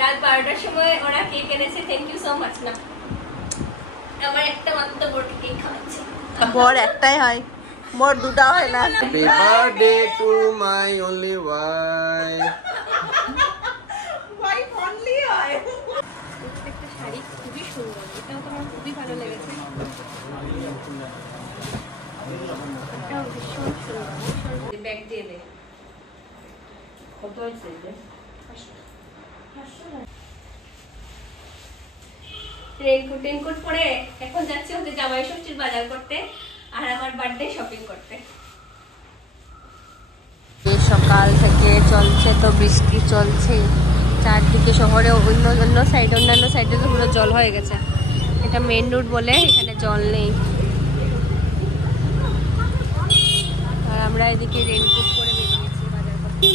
রাত 12টার সময় ওরা কেক এনেছে, থ্যাংক ইউ সো মাচ। না আমার একটা মাত্র বড় কেক খাওয়াচ্ছে, বড় একটাই হয়, মোর দুটা হয় না। Happy birthday to my only wife. Wife only হয়। একটা শাড়ি খুবই সুন্দর, এটাও তোমার খুবই ভালো লেগেছে। এটাও ভীষণ সুন্দর, ব্যাগ দিয়ে দে। কত হয়েছে? রেনকোট পরে এখন যাচ্ছে হচ্ছে জামাই ষষ্ঠীর বাজার করতে আর আমার বার্থডে শপিং করতে। সকাল থেকে চলছে তো বৃষ্টি চলছে চারদিকে, শহরে অন্যান্য সাইডে তো পুরো জল হয়ে গেছে। এটা মেন রোড বলে এখানে জল নেই। আর আমরা এদিকে রেনকোট পরে বেরিয়েছি বাজার করতে।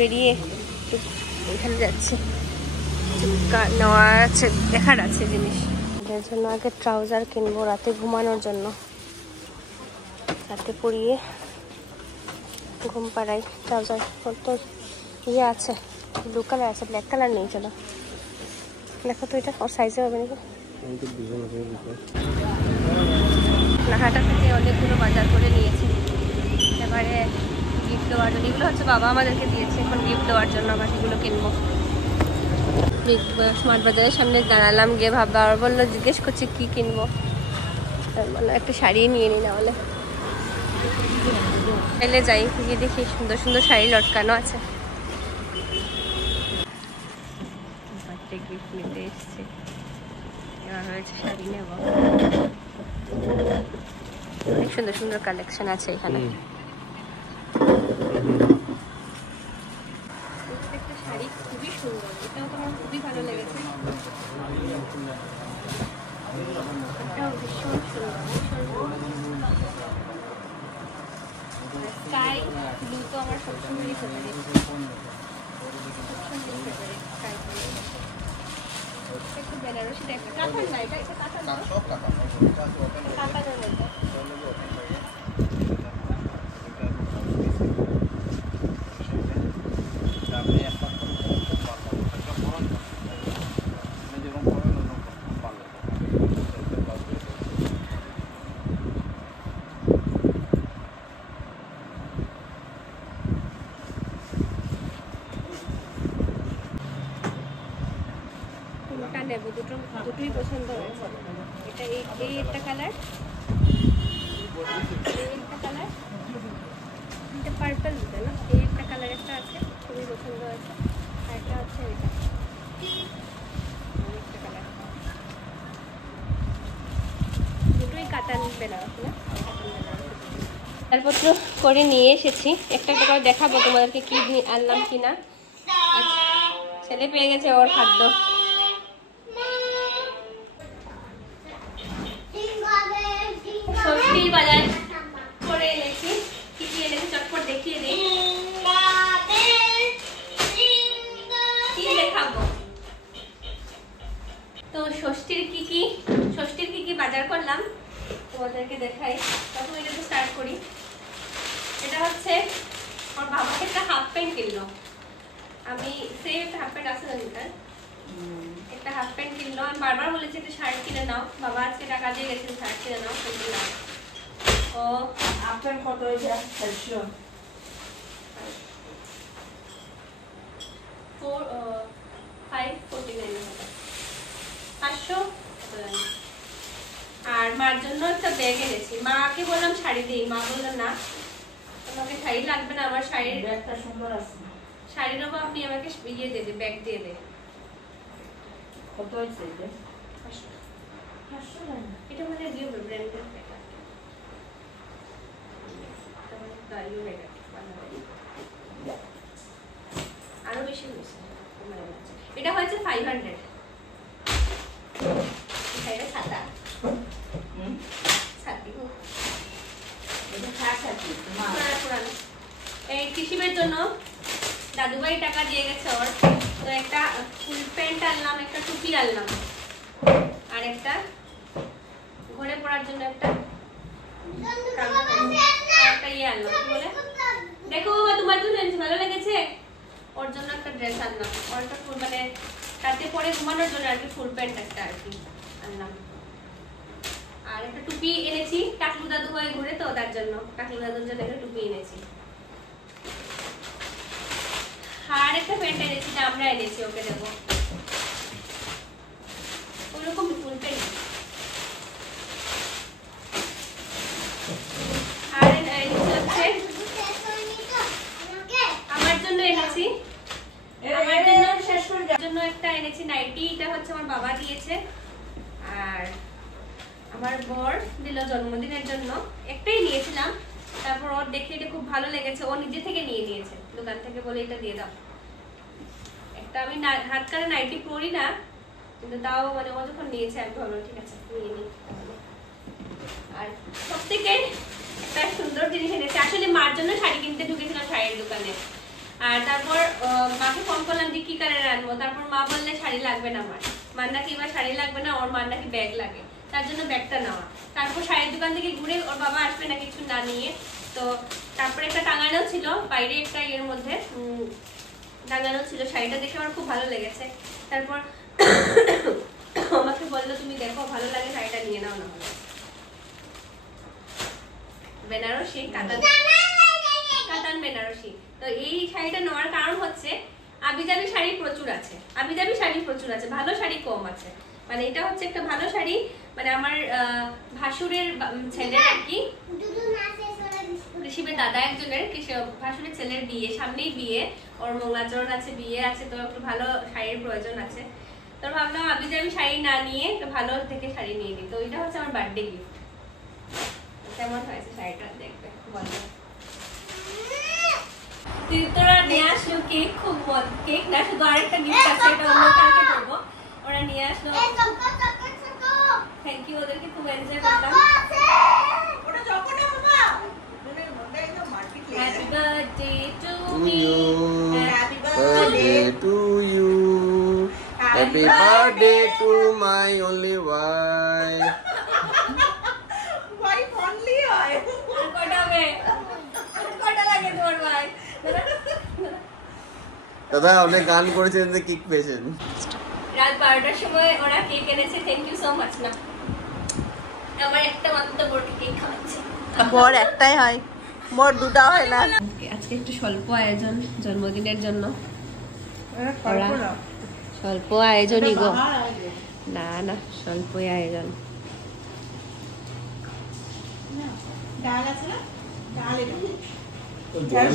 বেরিয়ে এখানে যাচ্ছি, নেওয়ার আছে, দেখার আছে জিনিস। এর জন্য আগে ট্রাউজার কিনবো রাতে ঘুমানোর জন্য, রাতে পরিয়ে ঘুম পাড়াই। ট্রাউজার তো ইয়ে আছে, ব্লু কালার আছে, ব্ল্যাক কালার নেই। চলো দেখো তো এটা ওর সাইজে হবে নাকি। নাহাটা থেকে অনেকগুলো বাজার করে নিয়েছি, এবারে গিফট দেওয়ার জন্য। এগুলো হচ্ছে বাবা আমাদেরকে দিয়েছে, এখন গিফট দেওয়ার জন্য আবার এগুলো কিনবো। স্মার্ট বাজারের সামনে দাঁড়ালাম, গিয়ে ভাববা আর বললো, জিজ্ঞেস করছি কি কিনবো, বললো একটা শাড়ি নিয়ে নিই, না হলে এলে যাই, গিয়ে দেখি সুন্দর সুন্দর শাড়ি লটকানো আছে। বার্থডে গিফট নিতে এসছে, এবার হয়েছে শাড়ি নেব। অনেক সুন্দর সুন্দর কালেকশন আছে এখানে। প্রত্যেকটা শাড়ি খুবই সুন্দর, এটাও তোমার খুবই ভালো লেগেছে। এটাও ভীষণ সুন্দর, স্কাই ব্লু তো আমার সবসময়ই ফেভারিট, স্কাই ব্লু। একটু বেনারসি একটা কাতার না, এটা কাতার না, কাতারের মধ্যে। কোনটা নেব, দুটোই পছন্দ হয়েছে। এটা এই একটা কালার, এই একটা কালার, এটা পার্পল দিতে না, এই একটা কালার একটা আছে, খুবই পছন্দ হয়েছে। আর একটা হচ্ছে এটা, একটা কালার, দুটোই কাতান বেনারসি না, মালপত্র করে নিয়ে এসেছি। একটা একটা করে দেখাবো তোমাদেরকে কি আনলাম কিনা। ছেলে পেয়ে গেছে ওর খাদ্য। ষষ্ঠীর বাজার করে এনেছি, কি কি এনেছি চটপট দেখিয়ে দিই। কি দেখাবো তো, ষষ্ঠীর কি কি বাজার করলাম তোমাদেরকে দেখাই। তখন এটা তো স্টার্ট করি। এটা হচ্ছে ওর বাবাকে একটা হাফ প্যান্ট কিনলো, আমি সেম একটা হাফ প্যান্ট আছে না নিতার, একটা হাফ প্যান্ট কিনলো। আমি বারবার বলেছি একটা শার্ট কিনে নাও, বাবা আজকে টাকা দিয়ে গেছেন শার্ট কিনে নাও, কিনলাম। ও আপনার কত হয়েছে? 500। আর মার জন্য একটা ব্যাগ এনেছি, মাকে বললাম শাড়ি দিই, মা বললো না তোমাকে শাড়ি লাগবে না, আমার শাড়ির ব্যাগটা সুন্দর আছে, শাড়ি নেবো, আপনি আমাকে ইয়ে দিয়ে দে, ব্যাগ দিয়ে দে। কত হয়েছে? 500 এটা মানে ব্র্যান্ডের ব্যাগ, আরো বেশি হয়েছে। এটা হয়েছে 500। ছাতা এই টিসিমের জন্য দাদুভাই টাকা দিয়ে গেছে ওর, তো একটা ফুল প্যান্ট আনলাম, একটা টুপি আনলাম, আর একটা ঘরে পড়ার জন্য একটা ইয়ে আনলাম, বলে দেখো বাবা তোমার জন্য এনেছি, ভালো লেগেছে? ওর জন্য একটা ড্রেস আনলাম, ওর একটা ফুল মানে রাতে পরে ঘুমানোর জন্য আর কি, ফুল প্যান্ট একটা আর কি আনলাম। আর একটা টুপি এনেছি, টাকলু দাদু ভাই ঘুরে তো তার জন্য, টাকলু দাদুর জন্য একটা টুপি এনেছি। আর একটা প্যান্ট এনেছি, না আমরা এনেছি, ওকে দেবো ওরকম ফুল প্যান্ট। আর হচ্ছে আমার জন্য এনেছি, আমার জন্য একটা এনেছি নাইটি, এটা হচ্ছে আমার বাবা দিয়েছে। আর আমার বর দিল জন্মদিনের জন্য, একটাই নিয়েছিলাম, তারপর ওর দেখে এটা খুব ভালো লেগেছে, ও নিজে থেকে নিয়ে নিয়েছে দোকান থেকে, বলে এটা দিয়ে দাও। একটা আমি হাত কাটা নাইটি পরি না, কিন্তু তাও মানে ও যখন নিয়েছে আমি ভাবলাম ঠিক আছে নিয়ে নিই। আর সব থেকে একটা সুন্দর জিনিস এনেছে, আসলে মার জন্য শাড়ি কিনতে ঢুকেছিলাম শাড়ির দোকানে। আর তারপর মাকে ফোন করলাম যে কি কালার আনবো, তারপর মা বললে শাড়ি লাগবে না, মার নাকি এবার শাড়ি লাগবে না, ওর মার নাকি ব্যাগ লাগে, তার জন্য ব্যাগটা নেওয়া। তারপর শাড়ির দোকান থেকে ঘুরে ওর বাবা আসবে না কিছু না নিয়ে, তো তারপরে একটা টাঙানো ছিল বাইরে, একটা ইয়ের মধ্যে টাঙানো ছিল, শাড়িটা দেখে আমার খুব ভালো লেগেছে। তারপর আমাকে বললো তুমি দেখো ভালো লাগে শাড়িটা নিয়ে নাও, না হলে বেনারসি কাতান বেনারসি। তো এই শাড়িটা নেওয়ার কারণ হচ্ছে আবিজাবি শাড়ি প্রচুর আছে, আবিজাবি শাড়ি প্রচুর আছে, ভালো শাড়ি কম আছে। মানে এটা হচ্ছে একটা ভালো শাড়ি, মানে আমার ভাসুরের ছেলের আর কি, ঋষিবের দাদা একজনের ভাসুরের ছেলের বিয়ে, সামনেই বিয়ে, ওর মঙ্গলাচরণ আছে, বিয়ে আছে, তো একটু ভালো শাড়ির প্রয়োজন আছে। তো ভাবলাম আবিজাবি শাড়ি না নিয়ে একটু ভালো থেকে শাড়ি নিয়ে নিই। তো এটা হচ্ছে আমার বার্থডে গিফট। কেমন হয়েছে শাড়িটা দেখবে বলো। তোরা নিয়ে আসলো কেক, খুব কেক না, শুধু আরেকটা গিফট আছে, এটা অন্য কালকে করবো। ওরা নিয়ে আসলো, থ্যাংক ইউ, ওদেরকে খুব এনজয় করলাম। Happy birthday to me, happy birthday to you, happy birthday to my only wife. Wife only হয়, কটা হবে, কটা লাগে তোর ভাই? দাদা অনেক গান করেছেন, যে কিক পেয়েছেন। রাত 12টার সময় ওরা কেক এনেছে, থ্যাংক ইউ সো মাচ। না আমার একটা মাত্র বড় কেক খাওয়াচ্ছে, বর একটাই হয়, মোর দুটা হয় না। আজকে একটু স্বল্প আয়োজন জন্মদিনের জন্য, স্বল্প আয়োজনই গো, না না স্বল্পই আয়োজন। ডাল আছে না, ডাল